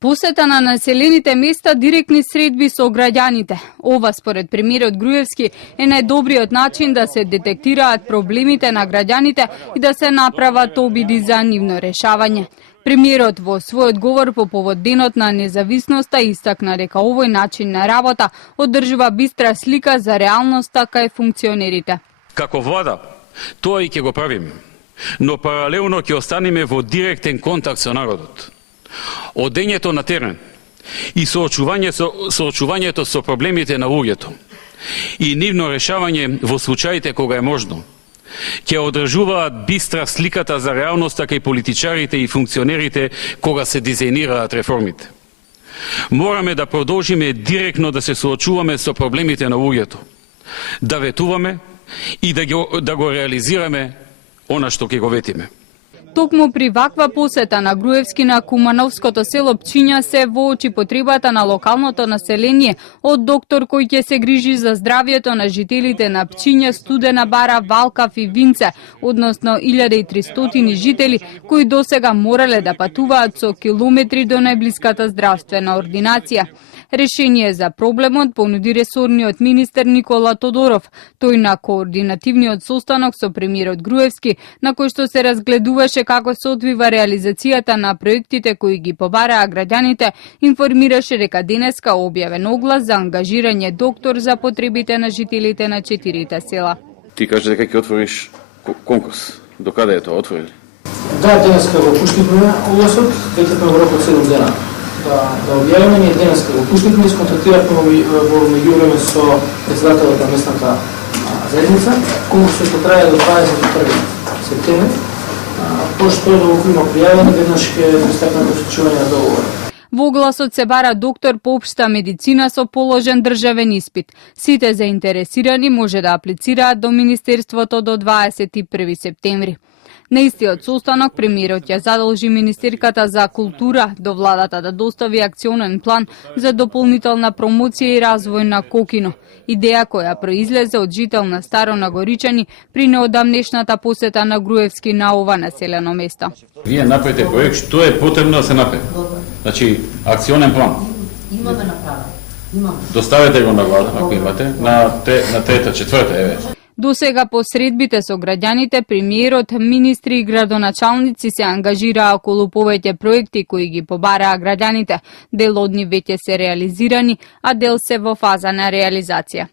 Посета на населените места, директни средби со граѓаните. Ова, според премиерот Груевски, е најдобриот начин да се детектираат проблемите на граѓаните и да се направат обиди за нивно решавање. Премиерот во својот говор по повод денот на независноста истакна дека овој начин на работа одржува бистра слика за реалноста кај функционерите. Како влада, тоа и ќе го правиме, но паралелно ќе останеме во директен контакт со народот. Одењето на терен и соочувањето со проблемите на луѓето и нивно решавање во случаите кога е можно, ќе одржуваат бистра сликата за реалноста кај политичарите и функционерите кога се дизајнираат реформите. Мораме да продолжиме директно да се соочуваме со проблемите на луѓето, да ветуваме и да го реализираме она што ќе го ветиме. Токму при ваква посета на Груевски на Кумановското село Пчиња се воочи потребата на локалното население од доктор кој ќе се грижи за здравјето на жителите на Пчиња, Студена Бара, Валкав и Винце, односно 1300 жители кои досега морале да патуваат со километри до најблиската здравствена ординација. Решение за проблемот понуди ресорниот министер Никола Тодоров, тој на координативниот состанок со премиерот Груевски, на кој што се разгледуваше како се одвива реализацијата на проектите кои ги побараа граѓаните, информираше дека денеска објавен оглас за ангажирање доктор за потребите на жителите на 4 села. Ти кажа дека ќе отвориш конкурс. До каде е тоа отворили? Да, денеска го пуштивме огласот, веќе во рок од 7 дена. Да објавиме, ние денеска го пуштивме и сконтактиравме во меѓувреме со председателот на местната заедница. Конкурсот ќе трае до 21 септември. Пошто да го има пријавено, веднаш ќе пристапиме до склучување на договор. Во огласот се бара доктор по општа медицина со положен државен испит. Сите заинтересирани може да аплицираат до Министерството до 21 септември. На истиот состанок премиерот ја задолжи Министерката за култура до владата да достави акционен план за дополнителна промоција и развој на Кокино. Идеја која произлезе од жител на Старо Нагоричани при неодамнешната посета на Груевски на ова населено место. Вие направите проект, што е потребно да се направи? Значи, акционен план. Имаме направено. Доставете го на влада, ако имате, на трета, четврта, еве. До сега по средбите со граѓаните, премиерот, министри и градоначалници се ангажираа околу повеќе проекти кои ги побараа граѓаните. Дел од нив веќе се реализирани, а дел се во фаза на реализација.